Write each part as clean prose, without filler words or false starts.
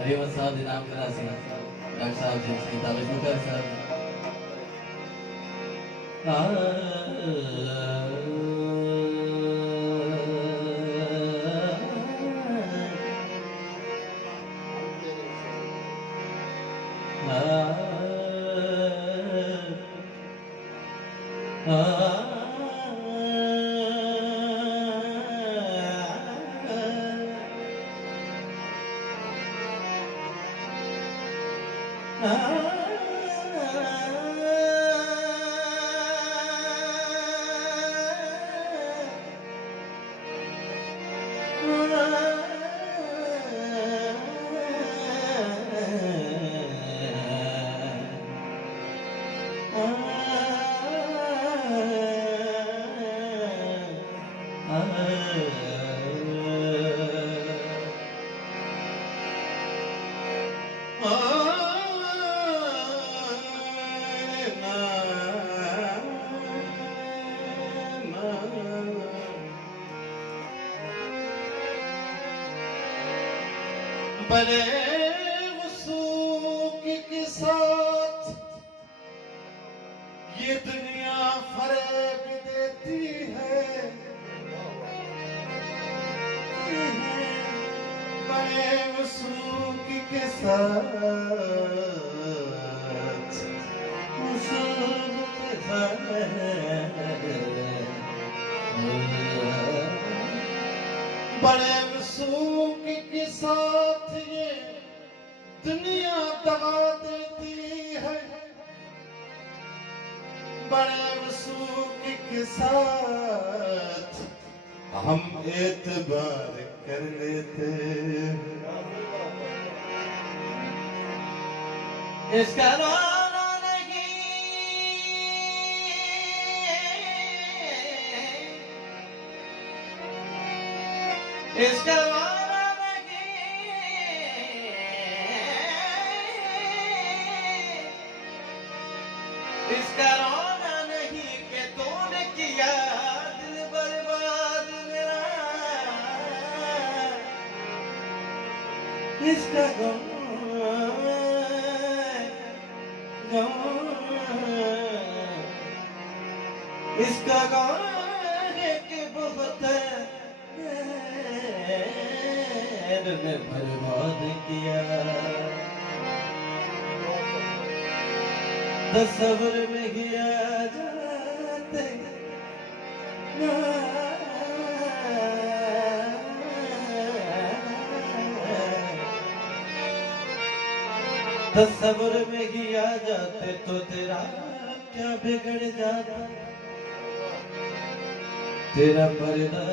हरिवंश साहब इनाम करा सी डॉक्टर साहब जी किताब शुक्र साहब बड़े वसूख के साथ ये दुनिया फरेब देती है। बड़े वसूख के साथ बड़े वसूख के साथ ये दुनिया दगा देती है। बड़े वसूख के साथ हम एतबार कर लेते। इसका इसका वारा नहीं, इसका रोना नहीं कि तूने किया दिल बर्बाद मेरा। इसका गम इसका गम है कि बहुत में बर्बाद किया। तस्वर में किया जाते तस्वर में किया जाते तो तेरा क्या बिगड़ जाता। तेरा पर्दा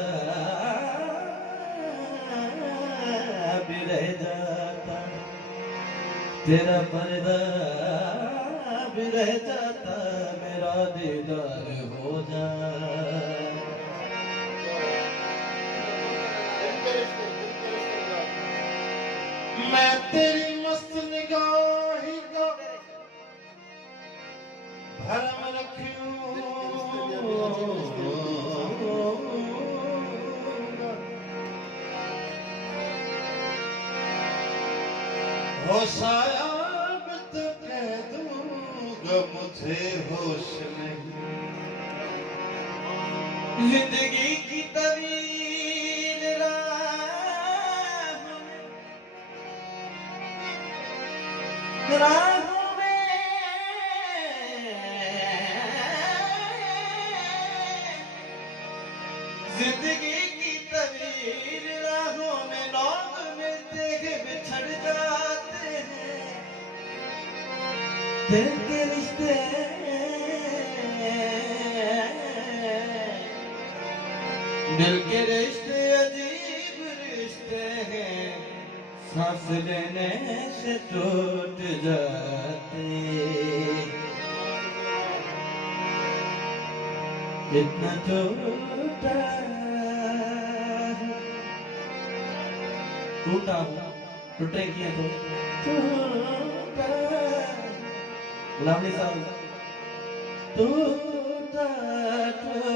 भी रह जाता, तेरा पर्दा भी रह जाता, मेरा दीदार हो जाए। मैं तेरी मस्त निगाही का भरम रखूं, शायद तो कह दूंगा मुझे होश नहीं। जिंदगी की तवील राहों में जिंदगी की तवील राहों में लोग मिलते के बिछड़ जाते हैं। दिल के रिश्ते दिल के रिश्ते अजीब रिश्ते हैं, सांस लेने से टूट जाते। कितना टूटा टूटा टूटे किए तो टूटा गुलामी साहब टूटा टूटा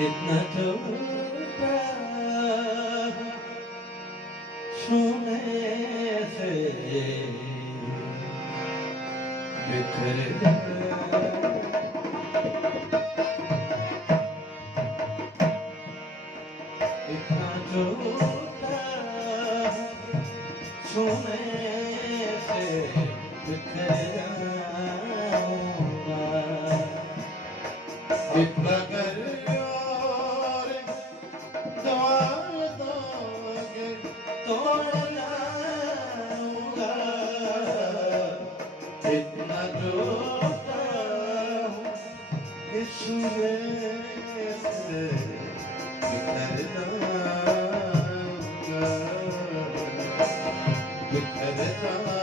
इतना छोटा छूने से बिखर इतना छोटा छूने से बिखर जाऊंगा इतना कर और दुआ दोगे तोड़ लाऊंगा इतना छोटा इस छूने से बिखर जाऊंगा बिखर जाऊंगा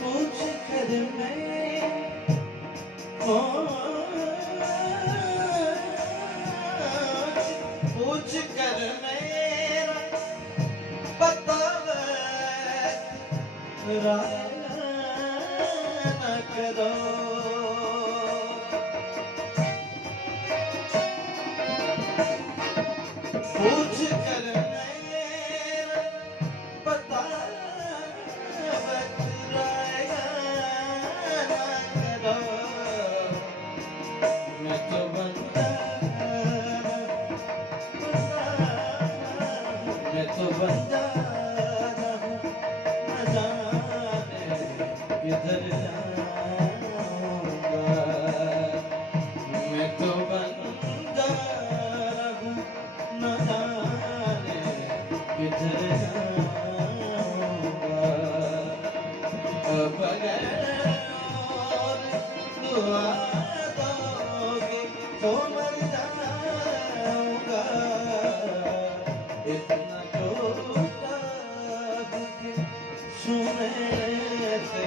पूछ कर मैं पूछ कर मेरा बतावे न करो पूछ कर मेरा बतावे न करो मैं तो बंदा मैं तो बंदा हूँ न जाने किधर जाऊंगा मैं तो बंदा हूँ न जाने किधर जाऊंगा अब अगर और दुआ दोगे तो मर जाऊंगा इतना छोटा दुख सुने से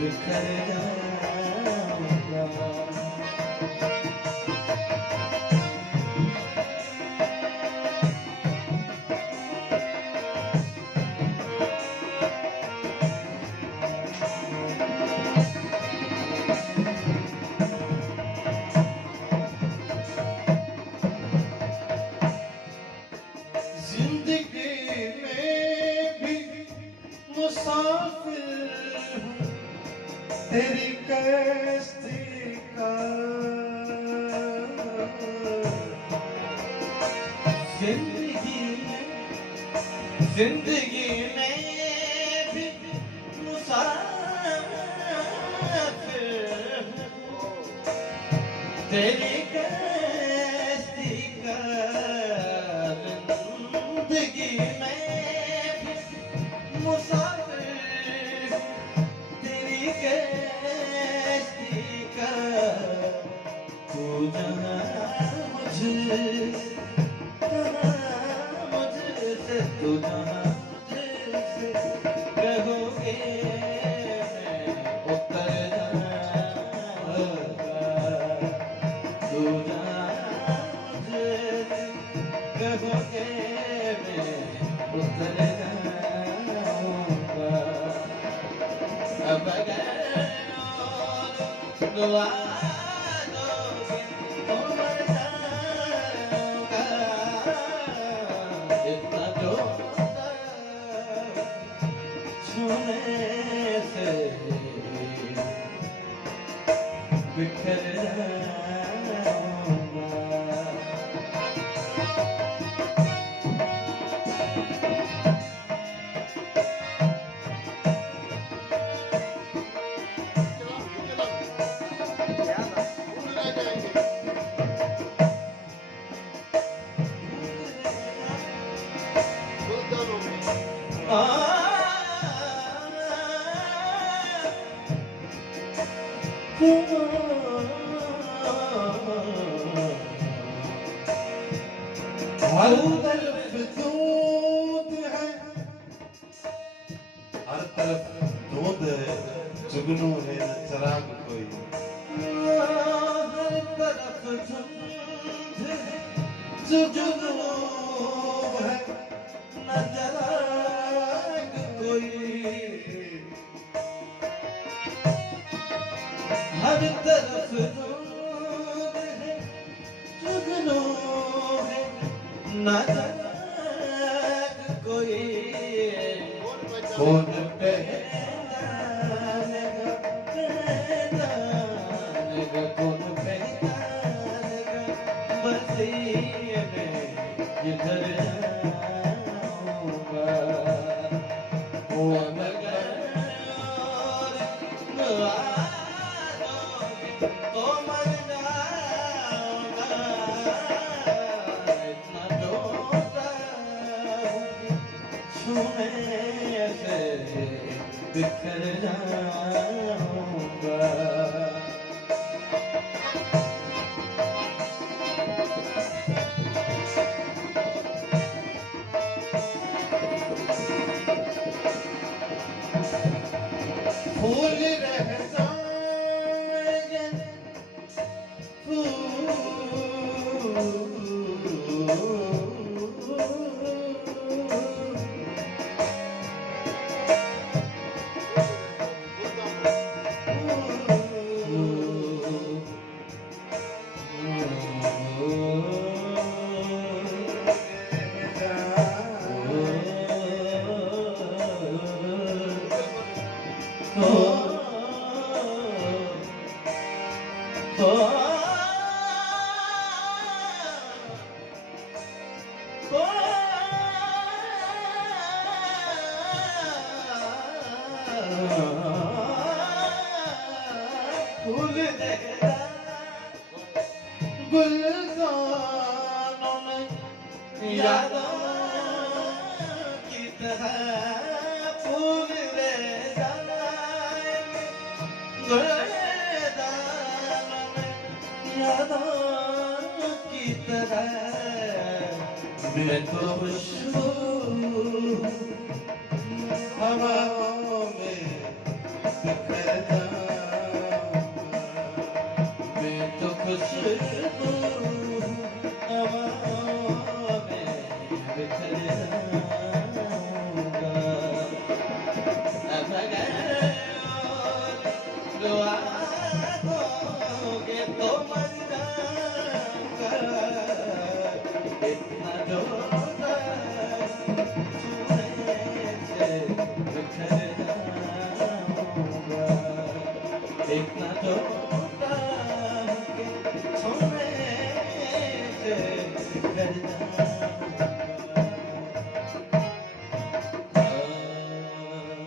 बिखर जाऊंगा जिंदगी में भी मुसाफिर हूँ तेरी कश्ती का जिंदगी में भी मुसाफिर हूँ तेरी कश्ती का जिंदगी में भी मुसाफिर तेरी कश्ती का तू जहाँ मुझसे तू जहाँ मुझसे कहोगे मैं उतर जाऊंगा तू जहाँ मुझसे कहोगे मैं उतर जाऊंगा अब अगर और दुआ दोगे तो मर जाऊंगा इतना छोटा छूने से बिखर जाऊंगा हर तरफ दूर जुगनू है न चिराग कोई। हर तरफ धुंध है, जुगनू है न चिराग कोई। हर तरफ धुंध है, जुगनू है न चिराग कोई। कौन कौन पहचानेगा बसी में जिधर जाऊंगा। कौन तो मर जाऊंगा, इतना डोटा छूने से बिखर जाऊंगा। फूल रह जाएंगे, फूल देखता गुलदानों में यादों की तरह फूल ले जाएंगे। गुलदानों में यादों की तरह मैं तो खुशबू हवाओं में बिखर जाऊंगा। मैं तो खुशबू हवाओं में बिखर जाऊंगा। अब अगर दुआ दोगे तो मर जाऊंगा, इतना जोता छूने से बिखर जाऊंगा। इतना जोता